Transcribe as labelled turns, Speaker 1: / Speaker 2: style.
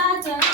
Speaker 1: ಸಾಜಾ